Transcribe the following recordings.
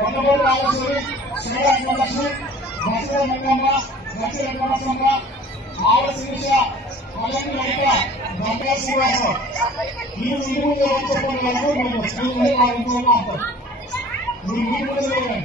వందమూడు రాజేశ్వరి, శ్రీరామలక్ష్మి, దక్షిణ మంగమ్మ, దక్షిణ వెంకటమ్మ, ఆడ శిరీష, కళ్యాణి లలిత, గంగా శ్రీనివాసరావు. మీరు ఇంటి ముందు చెప్పండి వరకు మీరు ఇంటి ముందు లేదండి.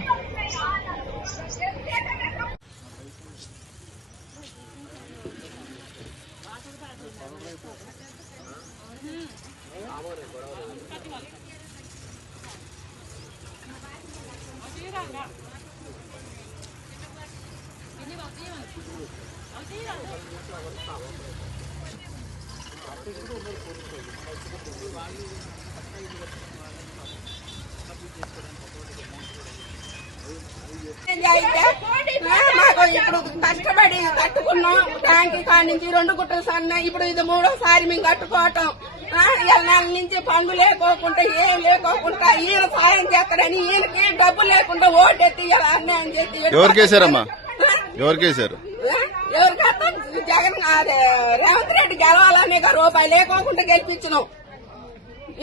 మాకు ఇప్పుడు కష్టపడి కట్టుకున్నాం. ట్యాంక్ కాడి నుంచి 2 గుట్టలు సన్న, ఇప్పుడు ఇది 3వ సారి మేము కట్టుకోవటం. 7 నెలల నుంచి పనులు లేకోకుండా ఏం లేకోకుండా ఈయన సాయం చేస్తాడని ఈయనకి డబ్బులు లేకుండా ఓటెత్తి ఇలా అన్యాయం చేసి ఎవరికేసారమ్మా? ఎవరికేసారు? ఎవరికైతే జగన్ రేవంత్ రెడ్డి గెలవాలని రూపాయి లేకోకుండా గెలిపించినాం.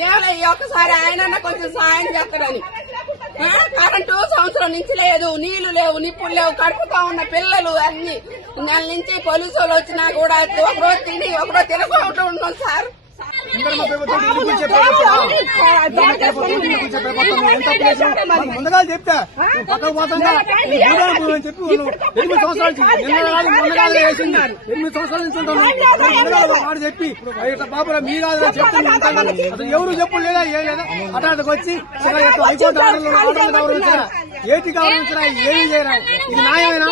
ఏమైనా ఈ ఒక్కసారి ఆయన కొంచెం సాయం చేస్తాడని. కరెంటు సంవత్సరం నుంచి లేదు, నీళ్లు లేవు, నిప్పులు లేవు, కడుపుతా ఉన్న పిల్లలు అన్ని నెల నుంచి పోలీసులు వచ్చినా కూడా ఒకరోజు తిని ఒకరోజు తినకుండా ఉన్నాం సార్. ముందుగా చెప్తా పక్కకు పోతుందా చెప్పి 8 సంవత్సరాల వేసింది. 8 సంవత్సరాల నుంచి ఉంటాను మాట చెప్పి బాబురా మీరు చెప్తాను. అసలు ఎవరు చెప్పు లేదా ఏం లేదా హఠాత్తుకు వచ్చి హైకోర్టు ఆర్డర్లు గౌరవించరా, ఏటి గౌరవించరా, ఏమి చేయరా? ఇది న్యాయమేనా?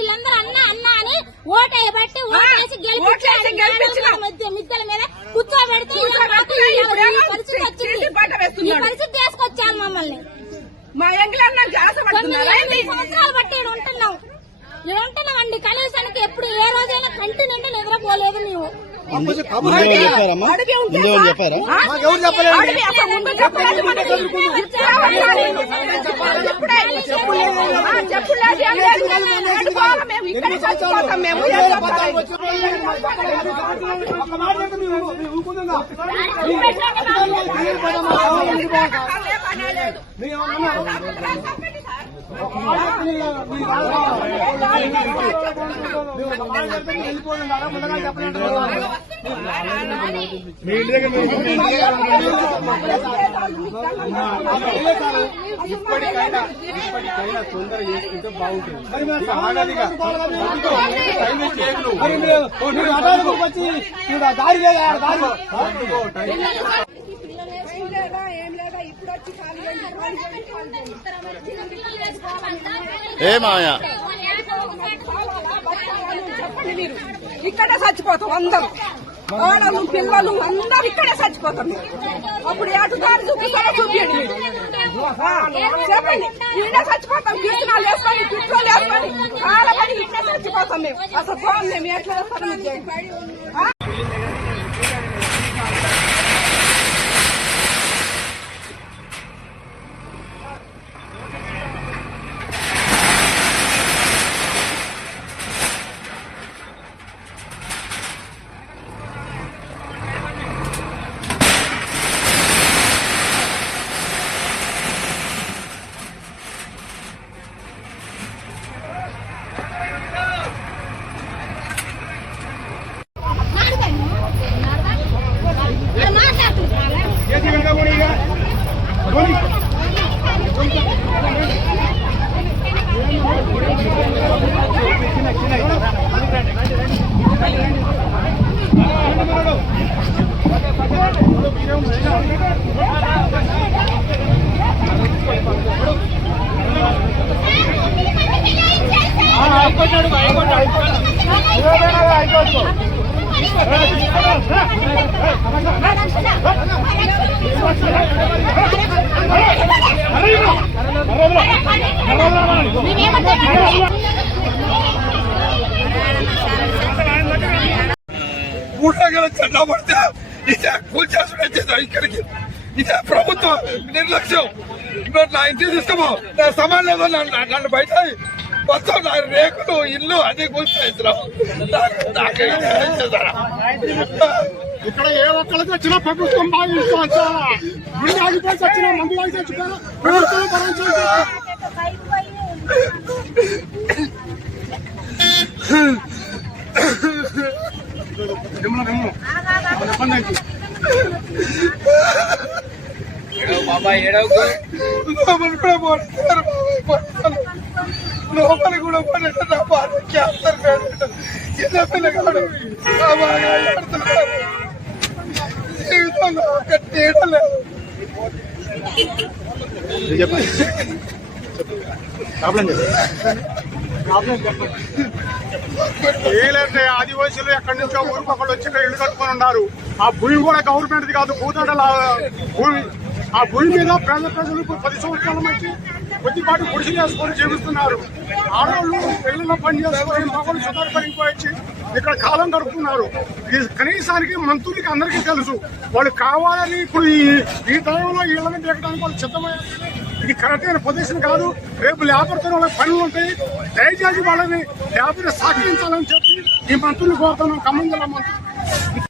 వీళ్ళందరూ అన్నా అన్నా అని ఓటేయబట్టి ఓటేసి మిద్దెల మీద కూర్చోబెడితే పరిస్థితి వచ్చింది. ఈ పరిస్థితి తీసుకొచ్చాను మమ్మల్ని. మా ఎంగిలన్నా 9 సంవత్సరాలు బట్టి ఇక్కడ ఉంటున్నామండి. కనీసానికి ఎప్పుడు ఏ రోజైనా కంటి నిండి నిద్రపోలేదు మేము. ఇప్పటికైనా తొందర చేసుకుంటే బాగుంటుంది. దారి లేదా ఏ మాయా ఇక్కడే చచ్చిపోతాం అందరూ, ఆడలు పిల్లలు అందరూ ఇక్కడే చచ్చిపోతాం. అప్పుడు ఏటుదారి చూపిస్తారో చూపించండి మీరు, చెప్పండి. ఈయన చచ్చిపోతాం, కిరణాలు వేసుకొని పిట్రోలు వేసుకొని చాలా పని ఇక్కడే చచ్చిపోతాం మేము. అసలు బాగుంది మేము ఎట్లా వేస్తాం. ఊళ్ళో చందా పడితే ఇదే కూల్చేసుకుని ఇక్కడికి ఇదే ప్రభుత్వం నిర్లక్ష్యం. నా ఇంటికి తీసుకోమో నా సమాన్ లేదు, నన్ను బయట మొత్తం నా రేకులు ఇల్లు అన్ని కూల్చేస్తున్నాం. ఇక్కడ ఒక్కళ్ళకి వచ్చిన ప్రభుత్వం భావించాలా? గుండె ఆగిపోయి వచ్చిన మందు ఆగి చచ్చిపోయినా ప్రభుత్వం భరించాలి. లోపల కూడా పడేట నా బాధ క్యాన్సర్ చిన్న పిల్లగాడు జీవితంలో ఒక తేడలేదు. ఏలేంటే ఆదివాసీలు ఎక్కడి నుంచో ఊరికొకళ్ళు వచ్చి ఇక్కడ ఇల్లు కట్టుకొని ఉన్నారు. ఆ భూమి కూడా గవర్నమెంట్ కాదు, భూతండల భూమి. ఆ భూమి మీద పేద ప్రజలు 10 సంవత్సరాల నుంచి కొద్దిపాటి గుడిసెలు వేసుకొని జీవిస్తున్నారు. ఆడవాళ్ళు పెళ్లిలో పని చేసుకొని మగవాళ్ళు సుతారపడిపోయి ఇక్కడ కాలం గడుపుతున్నారు. ఇది కనీసానికి మంత్రులకి అందరికీ తెలుసు. వాళ్ళు కావాలని ఇప్పుడు ఈ టైంలో ఇళ్ల మీద దిగడానికి వాళ్ళు సిద్ధమయ్యారు. ఇది కరెక్ట్ అయిన పొజిషన్ కాదు. రేపు లేబర్తో వాళ్ళకి పనులు ఉంటాయి. దయచేసి వాళ్ళని లేబర్ సహకరించాలని చెప్పి ఈ మంత్రులు కోరుతున్నాం. ఖమ్మం జిల్లా మంత్రులు